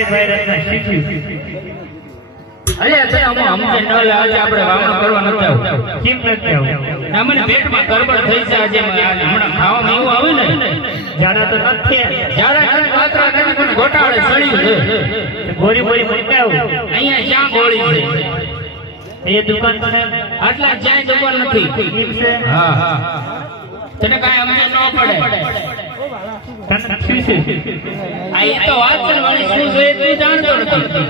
હરિભાઈ રત્ન શીખ્યું અરે તે અમને ન લે આજે આપણે વાવણ કરવા નથી આવું કેમ નથી આવું અમને પેટમાં ગરબડ થઈ છે આજે હમણાં ખાવામાં એવું આવે ને જાડા તો નથી જ્યારે કાતરા નથી પણ ગોટાળે સળ્યું છે ગોળી ગોળી મૂકતા આવું અહીંયા ક્યાં ગોળી છે એ દુકાન છે આટલા ક્યાંય દુકાન નથી કેમ છે હા હા તને કાંઈ અમને ન પડે આ એ તો વાંચન વાળી શું છે તું જાણતો નથી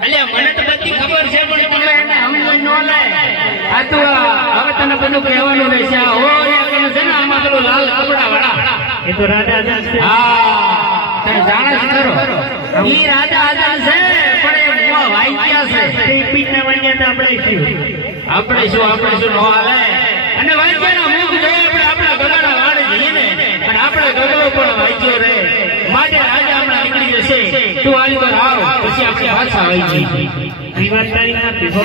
અલ્યા મને તો બધી ખબર છે પણ તમે એને સમજ ન લે આ તો હવે તને બધું કહેવાનું રહેશે આ હો એ છે ને આમાં પેલું લાલ કપડા વાળા એ તો રાજા આઝાદ છે હા તને જાણે છે ખરો ઈ રાજા આઝાદ છે પણ એ વાઈક્યા છે એ પીઠના વાળ્યા તો આપણે શું આપણે શું ન હાલે અને વાઈક્યાના મુખ જોઈએ આપણે આપણા ગગડા વાળે જઈએ ને અને આપણે ગગડો પણ વાઈક્યો રહે માટે રાજા હમણાં નીકળી જશે તું આલી પર આવ પછી આપણે પાછા આવી જઈએ વિવાદતારી નથી હો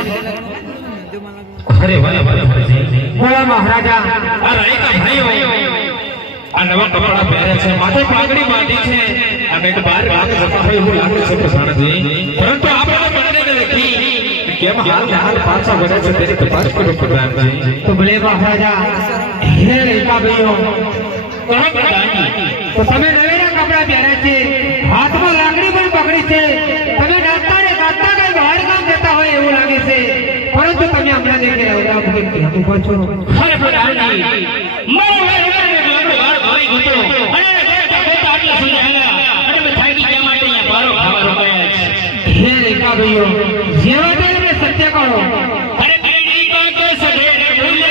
અરે વાહ બોલા મહારાજા આ રાયકા ભાઈઓ આ નવા કપડા પહેરે છે માથે પાઘડી બાંધી છે અને એક બાર વાગે જતા હોય એવું લાગે છે પ્રસાદજી પરંતુ આપણે બંને નથી કેમ હાલ પાછા વળે છે તેની તપાસ કરો પ્રધાનજી તો ભલે મહારાજા હે રેખા ભાઈઓ તો તમે નવેરા કપડા પહેરે છે હાથમાં લાકડી પણ પકડી છે તમે નાચતા ને ગાતા કઈ બહાર કામ જતા હોય એવું લાગે છે પરંતુ તમે હમણાં દેખે અવરા ભૂલ કે હું પાછો અરે પ્રધાનજી મારો લાકડી બહાર ભાઈ ગયો અને ગોતા આટલા સુધી આવ્યા અને મેં થાકી ગયા માટે અહીંયા બારો ખાવા રોકાયા છે હે રેખા ભાઈઓ જેવા તમે સત્ય કહો અરે કઈ વાત છે સડે ભૂલે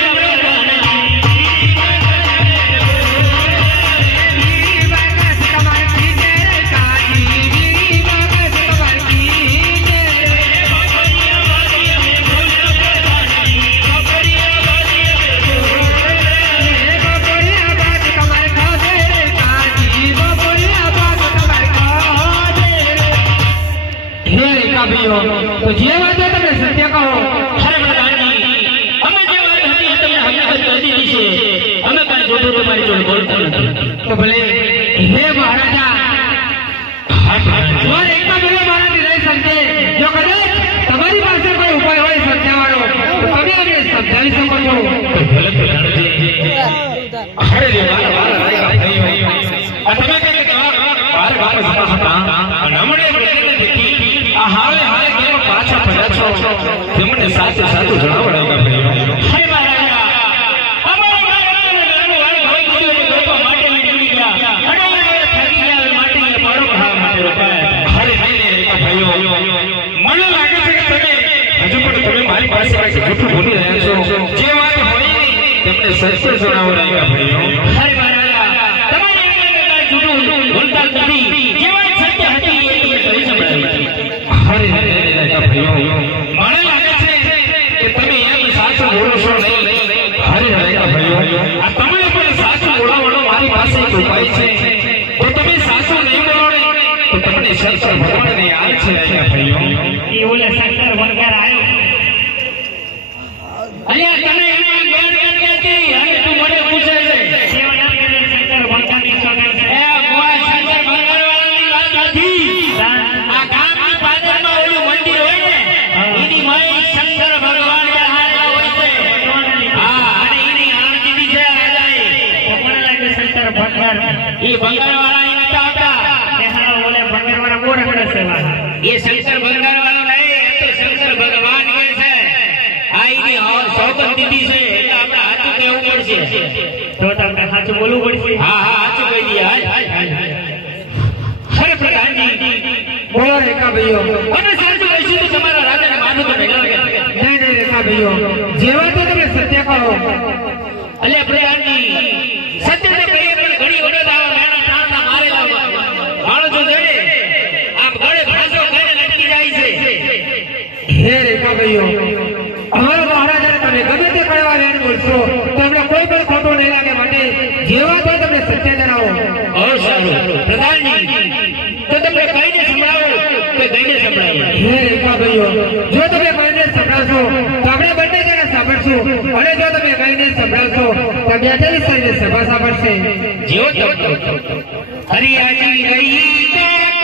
તો જે વાતો તમે સત્ય કહો અરે પ્રધાનજી અમે જે વાત હતી તમને હકીકત કહી દીધી છે અમે કાંઈ જોડું તમારી જોડે બોલતા નથી તો ભલે હે મહારાજા જો રેખા ભાઈઓ મારાથી રહી શકશે જો કદાચ તમારી પાસે કોઈ ઉપાય હોય સમજાવવાનો તો તમે અમને સમજાવી શકો છો ભલે પ્રધાનજી અરે રે વાલા આ તમે કઈ વાર હતા અને હમણે આ હાલે હાલે કેમ પાછા પડ્યા છો તમને સાચું સાચું જણાવડાવ્યા ભાઈઓ હે મહારાજા અમારા મહારાજાને નાનું વાળ ભાઈ ગયો લોકો માટે નીકળી ગયા અને થાકી ગયા માટે પાડો ખાવા માટે રોકાયા હરે નહીં ભાઈઓ મને લાગે છે કે તમે હજુ પણ તમે મારી પાસે જૂઠું બોલી રહ્યા છો જે વાત હોય તેમને સત્ય જણાવડાવ્યા ભાઈઓ હરે મહારાજા તમારે એમને કાંઈ જૂઠું બોલતા નથી જે વાત સત્ય હતી એ તમે કહી સંભળાવી હરે ભાઈઓ મને લાગે છે કે તમે એમ સાચું બોલો છો નહીં હરે ભાઈઓ આ તમે પણ સાચું બોલાવવાનો મારી પાસે એક ઉપાય છે તો તમે સાચું નહીં બોલો તો તમને શંકર ભગવાનને યાદ છે ભાઈઓ એ ઓલે શંકર વણકાર આવ્યો અલ્યા તને એમાં ગેર કરી હતી અને તું મને પૂછે છે સેવા નામ કરે શંકર વણકારની સોગંદ છે એ ગોવા શંકર ભગવાનની વાત નથી આ ગામની બાજુમાં ઓલું મંદિર હોય ને એની માઈ શંકર ભગવાન હારેલા હોય છે હા અને એની આણ દીધી છે રાજાએ મને લાગે શંકર ભગવાન એ બંગાળવાળા એ નતા હતા એ હા ઓલે ભગવાનવાળા બોર કરે છે એ શંકર બંગાળવાળો નહીં એ તો શંકર ભગવાન કહે છે આ એની સોગંદ દીધી છે એટલે આપણે સાચું કહેવું પડશે તો તમને સાચું બોલવું પડશે હા હા સાચું કહી દઈએ હરે પ્રધાનજી બોલો રેખા ભાઈઓ અને સાચું કહીશું તો તમારા રાજાને માથું તો નહીં લાગે નહીં રેખા ભાઈઓ જેવા તો તમે સત્ય કહો અલ્યા પ્રધાનજી સત્ય તો કહીએ પણ ઘણી વખત આવા નાના તાળના મારેલા માણસો જોડે આમ ગળે ફાંસો ખાઈને લટકી જાય છે હે રેખા ભાઈઓ અમારો મહારાજાને તમે ગમે તે કહેવા વેણ બોલશો તો અમને કોઈ પણ ખોટું નહીં લાગે માટે જેવા તો તમે સત્ય જણાવો બહુ સારું પ્રધાનજી તો તમે કહીને સંભળાવો કે કહીને સંભળાવો હે રેખા ભાઈઓ જો તમે કહીને સંભળાશો તો આપણે બંને જણા સાંભળશું અને જો તમે કહીને સંભળાશો તો બેઠેલી સભા સાંભળશે જેવો તો હરિયાજી રહી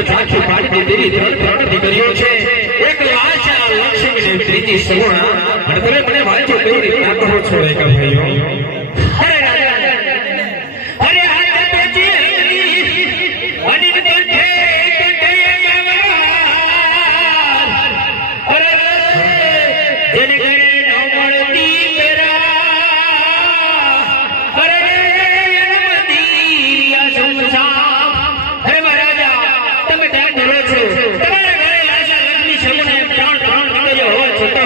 પણ ઝાંખી પાડી દેવી ત્રણ દીકરીઓ છે. એક લાચા લક્ષ્મી ને ત્રીજી સગુણા. અને તમે મને વાંચો કેવી રીતના કહો છો રેખા ભાઈઓ? અરે રાજા, અરે હાથ પેચી અનિત કંઠે અરે જેને ઘરે ન મળતી મેરા અરે મંદિર સંસાર. અરે મહારાજા, તમે ત્યાં બોલો છો તમારા ઘરે લાશા લક્ષ્મી સગુણા એમ ત્રણ દીકરીઓ હોય છો તો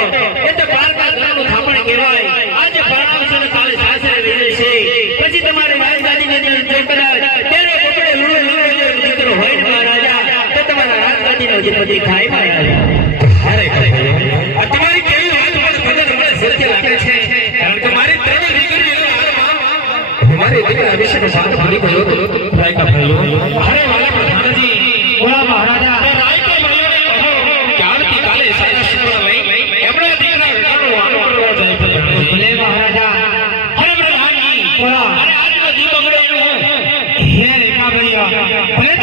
એ તો પારકા ઘરનું થાપણ કહેવાય. આજે પરણાવશો ને કાલે સાસરે લઈ જશે. પછી તમારે રાજગાદીની અંદર જો કદાચ ત્યારે કપડે લૂણો જો દીકરો હોય ને મહારાજા તો તમારા રાજગાદીનો અધિપતિ થાય મહારાજા. અરે આ તમારી કેવી વાત મને મને સત્ય લાગે છે. કારણ કે મારી ત્રણ દીકરીઓ મારી દીકરા વિશે વાત ભૂલી ગયો હતો રાયકા ભાઈઓ. અરે વાલા પ્રધાનજી, બોલા મહારાજા. રાયકા ભાઈઓને કહો કે આવતીકાલે સારા શુક્ર લઈ એમના દીકરા વિનાનું વાનું કરવા જાય પ્રધાનજી. ભલે મહારાજા. અરે પ્રધાનજી, બોલા. અરે આજનો દીપ બગડે એનું હે રેખા ભાઈ, ભલે